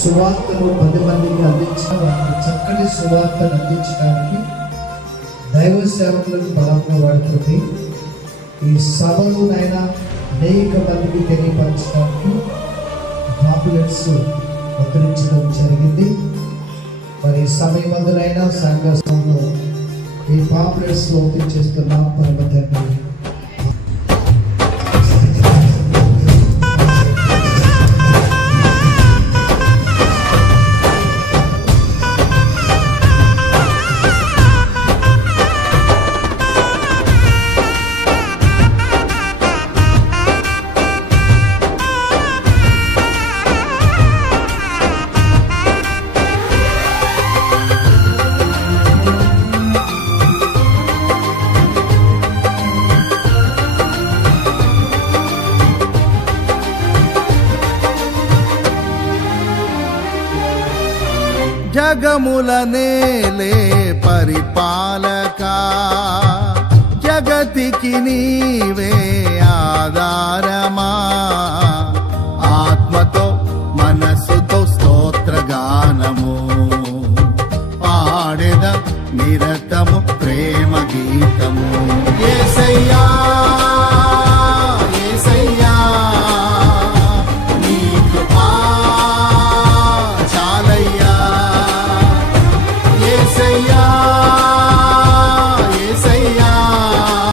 సువార్తను 10 మందికి అందించిన చక్కటి సువార్తను అందించడానికి దైవ సేవకులకు బలంగా వాడుతుంది. ఈ సభలు నైనా అనేక మందికి తెలియపరచడానికి పాపులర్స్ ముద్రించడం జరిగింది. మరి సమయం అందునైనా సంఘంలో ఈ పాపులర్స్ ఓపెన్ చేస్తున్నాం. పరమ తండ్రి జగముల నేలే పరిపాలక, జగతికి నీవే ఆధారమా. ఆత్మతో మనస్సుతో స్తోత్రగానము పాడెద నిరతము ప్రేమ గీతము. యేసయ్యా